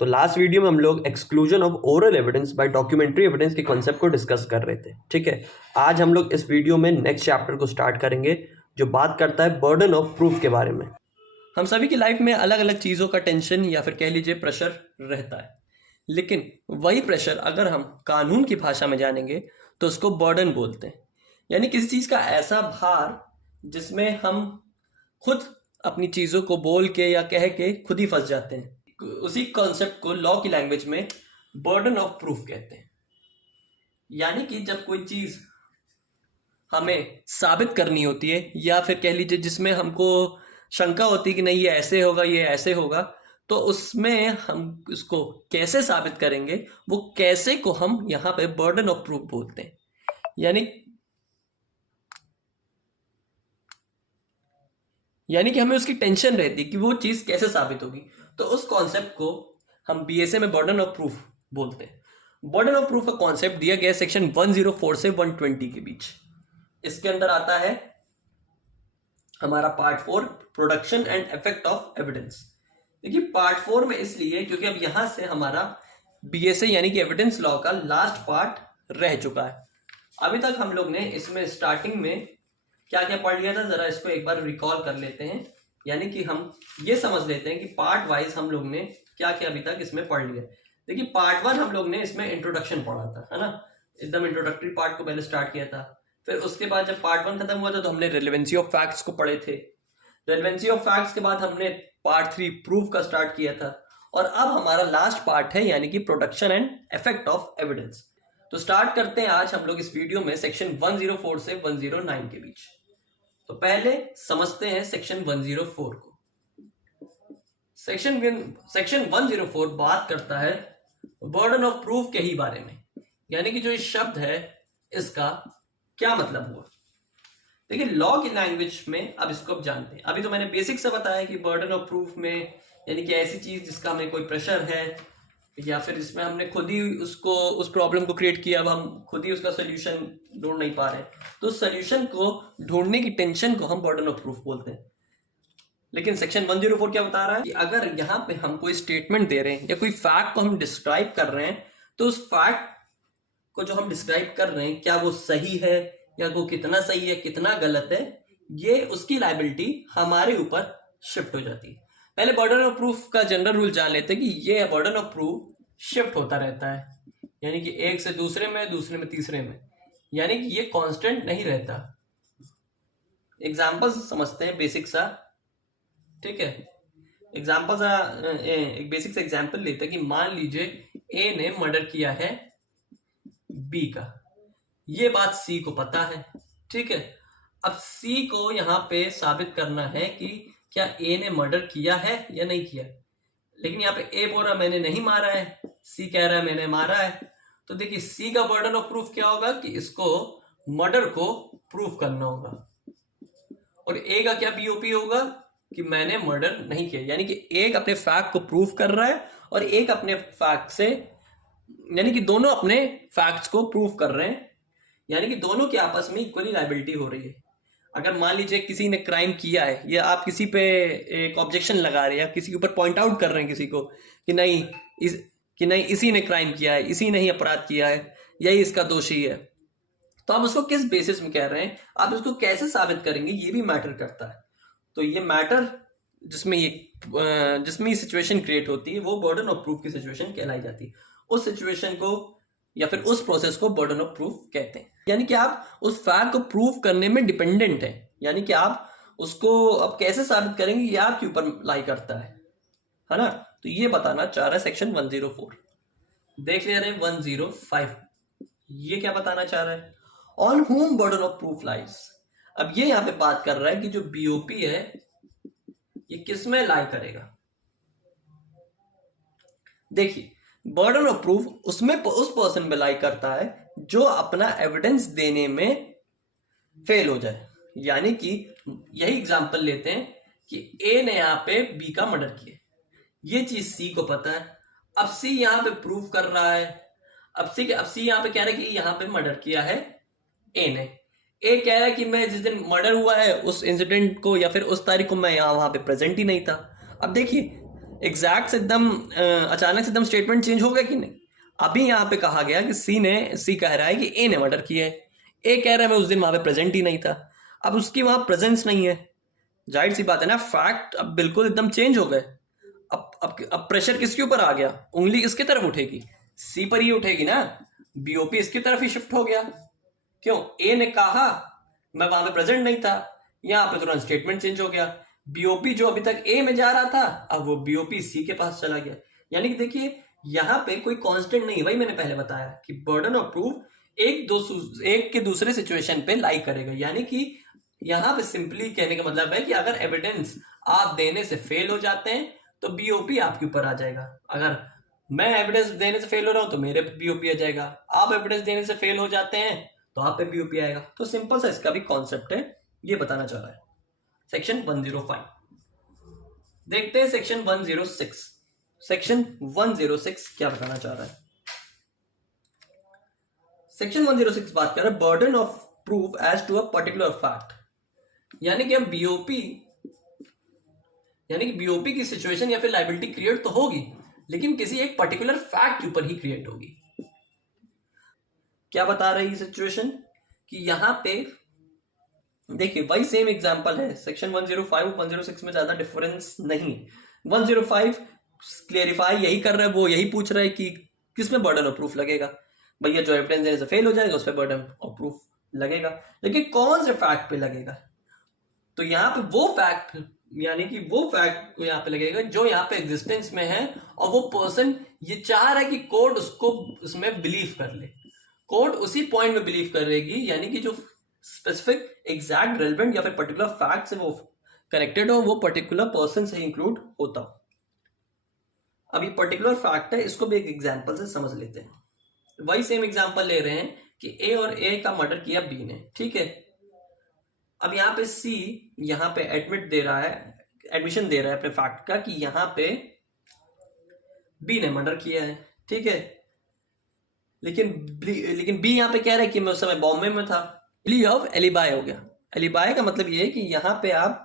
तो last video में हम लोग exclusion of oral evidence bye documentary evidence के कॉन्सेप्ट को डिस्कस कर रहे थे। ठीक है, आज हम लोग इस वीडियो में नेक्स्ट चैप्टर को स्टार्ट करेंगे जो बात करता है बर्डन ऑफ प्रूफ के बारे में। हम सभी की लाइफ में अलग अलग चीज़ों का टेंशन या फिर कह लीजिए प्रेशर रहता है, लेकिन वही प्रेशर अगर हम कानून की भाषा में जानेंगे तो उसको बर्डन बोलते हैं। यानी किसी चीज़ का ऐसा भार जिसमें हम खुद अपनी चीज़ों को बोल के या कह के खुद ही फंस जाते हैं। उसी कॉन्सेप्ट को लॉ की लैंग्वेज में बर्डन ऑफ प्रूफ कहते हैं। यानी कि जब कोई चीज़ हमें साबित करनी होती है या फिर कह लीजिए जिसमें हमको शंका होती है कि नहीं ये ऐसे होगा, ये ऐसे होगा, तो उसमें हम उसको कैसे साबित करेंगे, वो कैसे को हम यहाँ पे बर्डन ऑफ प्रूफ बोलते हैं। यानी कि हमें उसकी टेंशन रहती है कि वो चीज़ कैसे साबित होगी, तो उस कॉन्सेप्ट को हम बीएसए में बर्डन ऑफ प्रूफ बोलते हैं। बर्डन ऑफ प्रूफ का कॉन्सेप्ट दिया गया सेक्शन 104 से 120 के बीच। इसके अंदर आता है हमारा part 4, production and effect of evidence. देखिए पार्ट 4 में इसलिए क्योंकि अब यहां से हमारा बीएसए यानी कि एविडेंस लॉ का लास्ट पार्ट रह चुका है। अभी तक हम लोग ने इसमें स्टार्टिंग में क्या क्या पढ़ लिया था, जरा इसको एक बार रिकॉल कर लेते हैं। यानी कि हम ये समझ लेते हैं कि पार्ट वाइज हम लोग ने क्या क्या अभी तक इसमें पढ़ लिया। देखिए पार्ट 1 हम लोग ने इसमें इंट्रोडक्शन पढ़ा था, है ना, एकदम इंट्रोडक्टरी पार्ट को पहले स्टार्ट किया था। फिर उसके बाद जब पार्ट 1 खत्म हुआ था तो हमने रेलेवेंसी ऑफ फैक्ट्स को पढ़े थे। रेलेवेंसी ऑफ फैक्ट्स के बाद हमने पार्ट 3 प्रूफ का स्टार्ट किया था, और अब हमारा लास्ट पार्ट है यानी कि production and effect of evidence. तो स्टार्ट करते हैं आज हम लोग इस वीडियो में सेक्शन 104 से 109 के बीच। तो पहले समझते हैं सेक्शन 104 को। सेक्शन 104 बात करता है बर्डन ऑफ प्रूफ के ही बारे में। यानी कि जो ये शब्द है इसका क्या मतलब हुआ। देखिए लॉ की लैंग्वेज में अब इसको अब जानते हैं। अभी तो मैंने बेसिक से बताया कि बर्डन ऑफ प्रूफ में यानी कि ऐसी चीज जिसका हमें कोई प्रेशर है या फिर इसमें हमने खुद ही उसको उस प्रॉब्लम को क्रिएट किया, अब हम खुद ही उसका सोल्यूशन ढूंढ नहीं पा रहे, तो सोल्यूशन को ढूंढने की टेंशन को हम बर्डन ऑफ प्रूफ बोलते हैं। लेकिन सेक्शन 104 क्या बता रहा है कि अगर यहाँ पे हम कोई स्टेटमेंट दे रहे हैं या कोई फैक्ट को हम डिस्क्राइब कर रहे हैं, तो उस फैक्ट को जो हम डिस्क्राइब कर रहे हैं क्या वो सही है या वो कितना सही है कितना गलत है, ये उसकी लायबिलिटी हमारे ऊपर शिफ्ट हो जाती है। पहले बर्डन ऑफ प्रूफ का जनरल रूल जान लेते हैं कि ये बर्डन ऑफ प्रूफ शिफ्ट होता रहता है, यानी कि एक से दूसरे में, दूसरे में तीसरे में, यानी कि ये कांस्टेंट नहीं रहता। एग्जांपल्स समझते हैं बेसिक सा। ठीक है, एग्जांपल एक बेसिक सा एग्जांपल लेते हैं कि मान लीजिए ए ने मर्डर किया है बी का, ये बात सी को पता है। ठीक है, अब सी को यहाँ पे साबित करना है कि क्या ए ने मर्डर किया है या नहीं किया। लेकिन यहाँ पे ए बोल रहा मैंने नहीं मारा है, सी कह रहा है मैंने मारा है। तो देखिए सी का बर्डन ऑफ प्रूफ क्या होगा कि इसको मर्डर को प्रूफ करना होगा, और ए का क्या बीओपी होगा कि मैंने मर्डर नहीं किया। यानी कि एक अपने फैक्ट को प्रूफ कर रहा है और एक अपने फैक्ट से, यानी कि दोनों अपने फैक्ट्स को प्रूफ कर रहे हैं, यानी कि दोनों के आपस में इक्वली लायबिलिटी हो रही है। अगर मान लीजिए किसी ने क्राइम किया है या आप किसी पे एक ऑब्जेक्शन लगा रहे हैं, किसी के ऊपर पॉइंट आउट कर रहे हैं किसी को कि नहीं इसी ने क्राइम किया है, इसी ने ही अपराध किया है, यही इसका दोषी है, तो आप उसको किस बेसिस में कह रहे हैं, आप उसको कैसे साबित करेंगे, ये भी मैटर करता है। तो ये मैटर जिसमें ये सिचुएशन क्रिएट होती है वो बर्डन ऑफ प्रूफ की सिचुएशन कहलाई जाती है। उस सिचुएशन को या फिर उस प्रोसेस को बर्डन ऑफ प्रूफ कहते हैं। यानी कि आप उस फैक्ट को प्रूफ करने में डिपेंडेंट हैं, यानी कि आप उसको अब कैसे साबित करेंगे ये आपके ऊपर लाई करता है ना। तो ये बताना चाह रहा है सेक्शन 104। देख ले रहे हैं 105, ये क्या बताना चाह रहा है, on home burden of proof lies. अब ये यहां पे बात कर रहा है कि जो बीओपी है ये किस में लाई करेगा। देखिए बर्डन ऑफ प्रूफ उसमें उस पर्सन पे लाई करता है जो अपना एविडेंस देने में फेल हो जाए। यानी कि यही एग्जांपल लेते हैं कि ए ने यहां पे बी का मर्डर किया, ये चीज सी को पता है, अब सी यहां पे प्रूफ कर रहा है, अब सी यहां पे कह रहा है कि यहां पे मर्डर किया है ए ने। ए कह रहा है कि मैं जिस दिन मर्डर हुआ है उस इंसिडेंट को या फिर उस तारीख को मैं वहां पे प्रेजेंट ही नहीं था। अब देखिए एग्जैक्ट से एकदम अचानक से एकदम स्टेटमेंट चेंज हो गया कि नहीं? अभी यहाँ पे कहा गया कि सी कह रहा है कि ए ने मर्डर किया है, ए कह रहा है मैं उस दिन वहां पे प्रेजेंट ही नहीं था। अब उसकी वहां प्रेजेंस नहीं है, जाहिर सी बात है ना, फैक्ट अब बिल्कुल एकदम चेंज हो गए। अब प्रेशर किसके ऊपर आ गया? उंगली किसकी तरफ उठेगी? सी पर ही उठेगी ना। बीओपी इसकी तरफ ही शिफ्ट हो गया। क्यों? ए ने कहा मैं वहां पे प्रेजेंट नहीं था, यहां पे तुरंत स्टेटमेंट चेंज हो गया। बीओपी जो अभी तक ए में जा रहा था, अब वो बीओपी सी के पास चला गया। यानी कि देखिए यहां पे कोई कांस्टेंट नहीं है। वही मैंने पहले बताया कि बर्डन ऑफ प्रूफ एक के दूसरे सिचुएशन पे लाई करेगा। यानी कि यहां पे सिंपली कहने का मतलब है कि अगर एविडेंस आप देने से फेल हो जाते हैं तो बीओपी आपके ऊपर आ जाएगा। अगर मैं एविडेंस देने से फेल हो रहा हूं तो मेरे पे बीओपी आ जाएगा, आप एविडेंस देने से फेल हो जाते हैं तो आप पे बीओपी आएगा। तो सिंपल सा इसका भी कॉन्सेप्ट है, ये बताना चाह रहा है। सेक्शन 105 देखते हैं। सेक्शन 106 क्या बताना चाह रहा है? सेक्शन 106 बात कर रहा है burden of proof as to a particular fact. यानी कि अब बीओपी की सिचुएशन या फिर लाइबिलिटी क्रिएट तो होगी, लेकिन किसी एक पर्टिकुलर फैक्ट के ऊपर ही क्रिएट होगी। क्या बता रही सिचुएशन कि यहां पे देखिए वही सेम एग्जांपल है। सेक्शन 105 106 में ज्यादा डिफरेंस नहीं। 105 क्लियरिफाई यही कर रहा है, वो यही पूछ रहा है कि किस में बर्डन ऑफ प्रूफ लगेगा। भैया जो एविडेंस देने से फेल हो जाएगा उस पर बर्डन ऑफ प्रूफ लगेगा, लेकिन कौन से फैक्ट पे लगेगा? तो यहाँ पे वो फैक्ट, यानी कि वो फैक्ट यहाँ पे लगेगा जो यहाँ पे एग्जिस्टेंस में है और वो पर्सन ये चाह रहा है कि कोर्ट उसको उसमें बिलीव कर ले। कोर्ट उसी पॉइंट में बिलीव करेगी, यानी कि जो स्पेसिफिक एग्जैक्ट रेलेवेंट या फिर पर्टिकुलर फैक्ट से वो कनेक्टेड हो, वो पर्टिकुलर पर्सन से इंक्लूड होता हो। अभी पर्टिकुलर फैक्ट है, इसको भी एक एग्जांपल से समझ लेते हैं। वही सेम एग्जांपल ले रहे हैं कि ए और ए का मर्डर किया बी ने, ठीक है। अब यहाँ पे सी यहाँ पे एडमिशन दे रहा है अपने फैक्ट का कि यहाँ पे बी ने मर्डर किया है, ठीक है। लेकिन बी यहाँ पे कह रहा है कि मैं उस समय बॉम्बे में था। ऑफ एलिबाई हो गया। एलिबाई का मतलब ये है कि यहाँ पे आप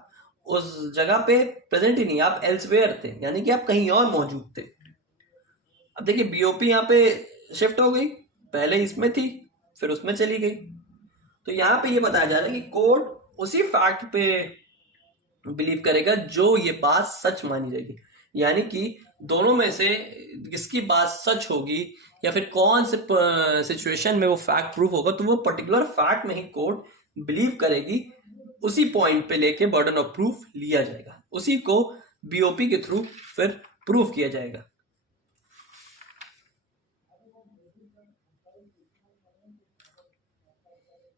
उस जगह पे प्रेजेंट ही नहीं, आप एल्सवेयर थे, यानी कि आप कहीं और मौजूद थे। अब देखिए बीओपी यहाँ पे शिफ्ट हो गई, पहले इसमें थी फिर उसमें चली गई। तो यहाँ पे ये बताया जा रहा है कि कोर्ट उसी फैक्ट पे बिलीव करेगा जो ये बात सच मानी जाएगी। यानी कि दोनों में से किसकी बात सच होगी या फिर कौन से सिचुएशन में वो फैक्ट प्रूफ होगा, तो वो पर्टिकुलर फैक्ट में ही कोर्ट बिलीव करेगी। उसी पॉइंट पे लेके बर्डन ऑफ प्रूफ लिया जाएगा, उसी को बीओपी के थ्रू फिर प्रूफ किया जाएगा।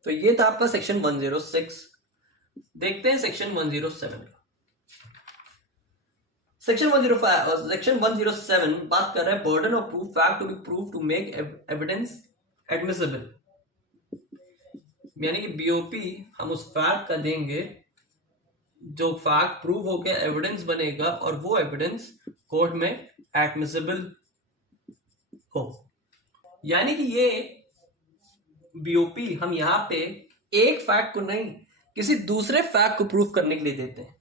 तो ये था आपका सेक्शन 106। देखते हैं सेक्शन 107। सेक्शन 107 बात कर रहा है burden of proof fact to be proof to make evidence admissible. यानी कि बीओपी हम उस फैक्ट का देंगे जो फैक्ट प्रूव होकर एविडेंस बनेगा और वो एविडेंस कोर्ट में एडमिसिबल हो। यानी कि ये बीओपी हम यहां पे एक फैक्ट को नहीं, किसी दूसरे फैक्ट को प्रूफ करने के लिए देते हैं।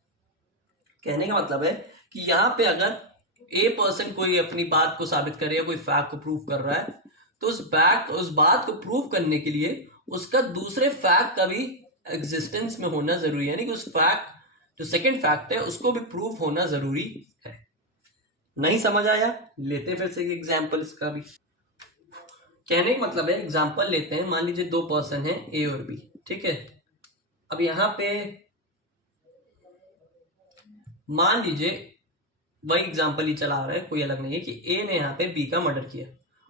कहने का मतलब है कि यहां पे अगर ए पर्सन कोई अपनी बात को साबित कर रहा है, कोई फैक्ट को प्रूफ कर रहा है, तो उस बात को प्रूफ करने के लिए उसका दूसरे फैक्ट का भी एग्जिस्टेंस में होना जरूरी है। यानी कि उस फैक्ट जो सेकंड फैक्ट है उसको भी प्रूफ होना जरूरी है। नहीं समझ आया? लेते फिर से एग्जाम्पल इसका भी। कहने का मतलब है एग्जाम्पल लेते हैं। मान लीजिए दो पर्सन है ए और बी, ठीक है। अब यहां पे मान लीजिए वही एग्जाम्पल ही चला रहा है, कोई अलग नहीं है कि ए ने यहाँ पे बी का मर्डर किया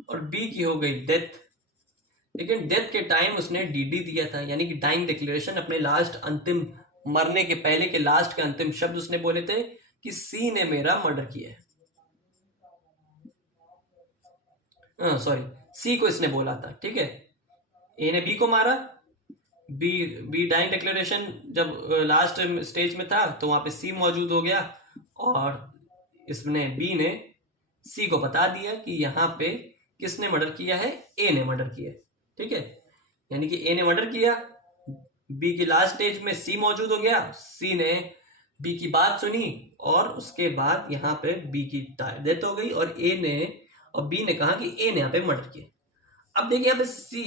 और बी की हो गई डेथ। लेकिन डेथ के टाइम उसने डीडी दिया था, यानी कि डाइंग डिक्लेरेशन, अपने लास्ट अंतिम मरने के पहले के लास्ट के अंतिम शब्द उसने बोले थे कि सी ने मेरा मर्डर किया है। सॉरी, सी को इसने बोला था, ठीक है। ए ने बी को मारा, बी डाइंग डिक्लेरेशन जब लास्ट स्टेज में था तो वहां पे सी मौजूद हो गया और इसने बी ने सी को बता दिया कि यहाँ पे किसने मर्डर किया है, ए ने मर्डर किया, ठीक है। यानी कि ए ने मर्डर किया, बी की लास्ट स्टेज में सी मौजूद हो गया, सी ने बी की बात सुनी और उसके बाद यहाँ पे बी की डेथ हो गई और बी ने कहा कि ए ने यहाँ पे मर्डर किया। अब देखिए यहाँ पे सी,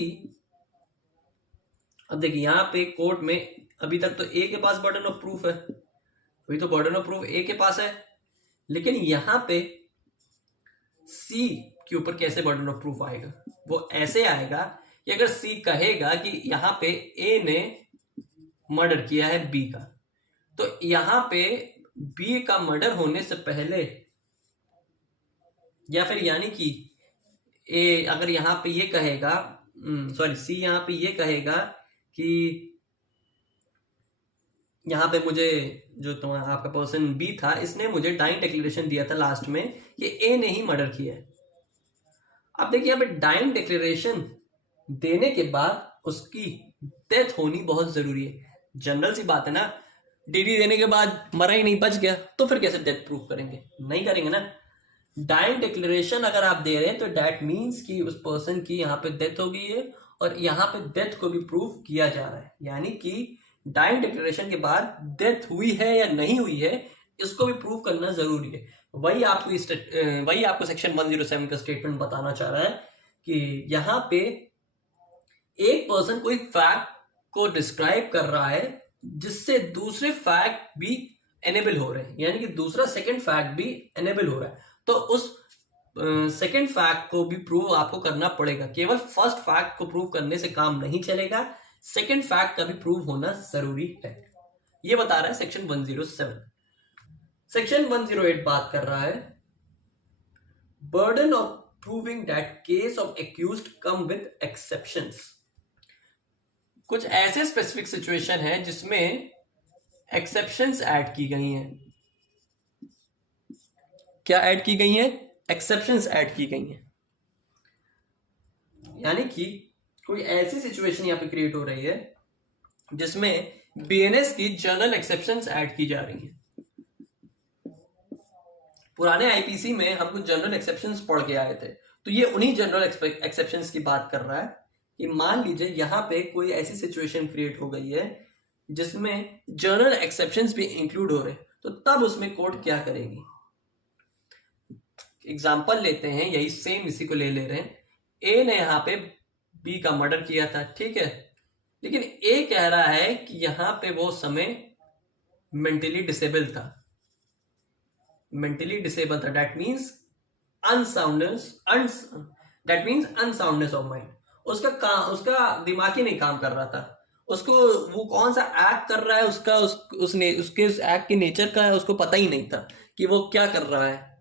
अब देखिए यहाँ पे कोर्ट में अभी तक तो ए के पास बर्डन ऑफ प्रूफ है, अभी तो बर्डन ऑफ प्रूफ ए के पास है, लेकिन यहाँ पे सी के ऊपर कैसे बर्डन ऑफ प्रूफ आएगा? वो ऐसे आएगा कि अगर सी कहेगा कि यहाँ पे ए ने मर्डर किया है बी का, तो यहाँ पे बी का मर्डर होने से पहले, या फिर यानी कि ए अगर यहाँ पे ये कहेगा, सॉरी सी यहाँ पे ये कहेगा कि यहाँ पे मुझे जो तुम्हारा आपका पर्सन बी था, इसने मुझे डाइंग डिक्लेरेशन दिया था लास्ट में, ये ए ने ही मर्डर किया है। अब देखिए यहाँ पे डाइंग डिक्लेरेशन देने के बाद उसकी डेथ होनी बहुत जरूरी है। जनरल सी बात है ना, डीडी देने के बाद मरा ही नहीं, बच गया, तो फिर कैसे डेथ प्रूफ करेंगे? नहीं करेंगे ना। डाइंग डिक्लेरेशन अगर आप दे रहे हैं तो दैट मीन्स कि उस पर्सन की यहाँ पे डेथ हो गई है और यहाँ पे डेथ को भी प्रूफ किया जा रहा है, यानी कि डाइंग डिक्लेरेशन के बाद डेथ हुई है या नहीं हुई है इसको भी प्रूफ करना जरूरी है। वही आपको सेक्शन 107 का स्टेटमेंट बताना चाह रहा है कि यहाँ पे एक पर्सन कोई फैक्ट को डिस्क्राइब कर रहा है जिससे दूसरे फैक्ट भी एनेबल हो रहे हैं, यानी कि दूसरा सेकंड फैक्ट भी एनेबल हो रहा है, तो उस सेकंड फैक्ट को भी प्रूव आपको करना पड़ेगा। केवल फर्स्ट फैक्ट को प्रूव करने से काम नहीं चलेगा, सेकंड फैक्ट का भी प्रूव होना जरूरी है। ये बता रहा है सेक्शन 107। सेक्शन 108 बात कर रहा है burden of proving that case of accused come with exceptions. कुछ ऐसे स्पेसिफिक सिचुएशन है जिसमें एक्सेप्शंस ऐड की गई हैं। क्या ऐड की गई हैं? एक्सेप्शंस ऐड की गई हैं, यानी कि कोई ऐसी सिचुएशन यहां पे क्रिएट हो रही है जिसमें बीएनएस की जनरल एक्सेप्शंस ऐड की जा रही हैं। पुराने आईपीसी में हम कुछ जनरल एक्सेप्शंस पढ़ के आए थे, तो ये उन्हीं जनरल एक्सेप्शंस की बात कर रहा है कि मान लीजिए यहां पे कोई ऐसी सिचुएशन क्रिएट हो गई है जिसमें जनरल एक्सेप्शंस भी इंक्लूड हो रहे हैं, तो तब उसमें कोर्ट क्या करेगी? एग्जाम्पल लेते हैं, यही सेम इसी को ले रहे हैं। ए ने यहाँ पे बी का मर्डर किया था, ठीक है, लेकिन ए कह रहा है कि यहां पे वो समय मेंटली डिसेबल था। मेंटली डिसेबल था, that means unsoundness of mind. उसका दिमाग ही नहीं काम कर रहा था। उसको वो कौन सा एक्ट कर रहा है, उसके उस एक्ट के नेचर का उसको पता ही नहीं था कि वो क्या कर रहा है,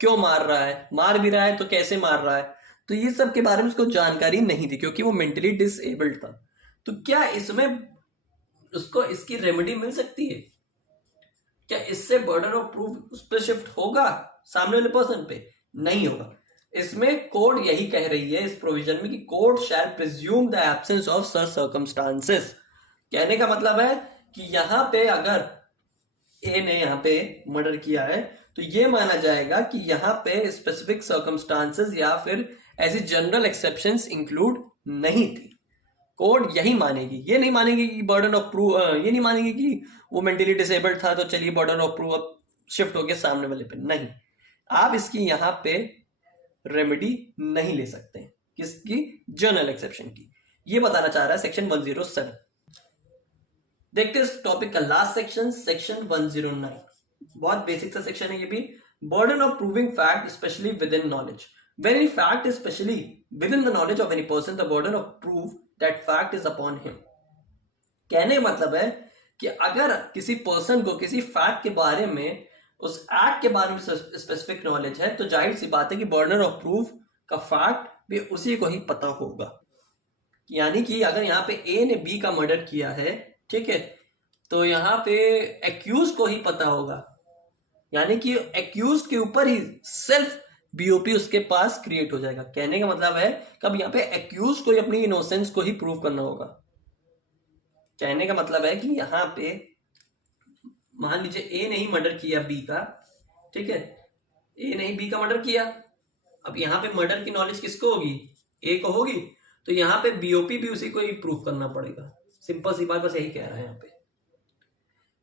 क्यों मार रहा है, मार भी रहा है तो कैसे मार रहा है, तो ये सब के बारे में उसको जानकारी नहीं थी क्योंकि वो मेंटली डिसेबल्ड था। तो क्या इसमें उसको इसकी रेमेडी मिल सकती है? क्या इससे बर्डन ऑफ प्रूफ उस पर शिफ्ट होगा सामने वाले पर्सन पे? नहीं होगा। इसमें कोर्ट यही कह रही है इस प्रोविजन में कि court shell presume the absence of such circumstances. कहने का मतलब है कि यहां पे अगर ए ने यहां पे मर्डर किया है तो ये माना जाएगा कि यहां पे स्पेसिफिक सर्कमस्टांसेस या फिर ऐसी जनरल एक्सेप्शंस इंक्लूड नहीं थी। कोर्ट यही मानेगी, ये नहीं मानेगी कि बर्डन ऑफ प्रूफ, ये नहीं मानेगी कि वो मेंटली डिसेबल्ड था तो चलिए बर्डन ऑफ प्रूफ अब शिफ्ट हो गया सामने वाले पे। नहीं, आप इसकी यहां पे रेमेडी नहीं ले सकते। किसकी? जनरल एक्सेप्शन की। ये बताना चाह रहा है सेक्शन 107। देखते हैं इस टॉपिक का लास्ट सेक्शन, सेक्शन 109। बहुत बेसिक सा सेक्शन है ये भी। Burden of proving fact specially with in knowledge. When any fact is specially within the knowledge of any person, the burden of proof that fact is upon him. कहने का मतलब है कि अगर किसी पर्सन को किसी फैक्ट के बारे में, उस एक्ट के बारे में स्पेसिफिक नॉलेज है, तो जाहिर सी बात है कि बर्डन ऑफ प्रूफ का फैक्ट भी उसी को ही पता होगा। यानी कि अगर यहाँ पे ए ने बी का मर्डर किया है, ठीक है, तो यहाँ पे एक्यूज को ही पता होगा, यानी कि एक्यूज के ऊपर ही सेल्फ बीओपी उसके पास क्रिएट हो जाएगा। कहने का मतलब है कब यहाँ पे एक्यूज को ही अपनी इनोसेंस को ही प्रूव करना होगा। कहने का मतलब है कि यहाँ पे मान लीजिए ए ने ही मर्डर किया बी का, ठीक है, ए ने ही बी का मर्डर किया। अब यहाँ पे मर्डर की नॉलेज किसको होगी? ए को होगी, तो यहाँ पे बीओपी भी उसी को ही प्रूव करना पड़ेगा। सिंपल सी बात, बस यही कह रहा है यहाँ पे।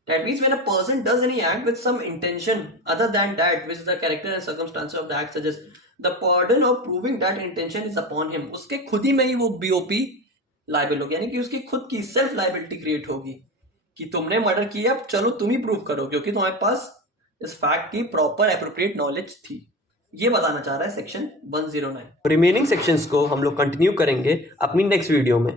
That means when a person does any act with some intention other than that which the character and circumstances of the act suggest, the burden of proving that intention is upon him. उसके खुद ही में ही वो BOP liable होगी, यानी कि उसकी खुद की सेल्फ लाइबिलिटी क्रिएट होगी कि तुमने मर्डर किया, अब चलो तुम ही प्रूव करो क्योंकि तुम्हारे पास इस फैक्ट की प्रॉपर एप्रोप्रिएट नॉलेज थी। ये बताना चाह रहा है सेक्शन 109। रिमेनिंग सेक्शंस को हम लोग कंटिन्यू करेंगे अपनी नेक्स्ट वीडियो में।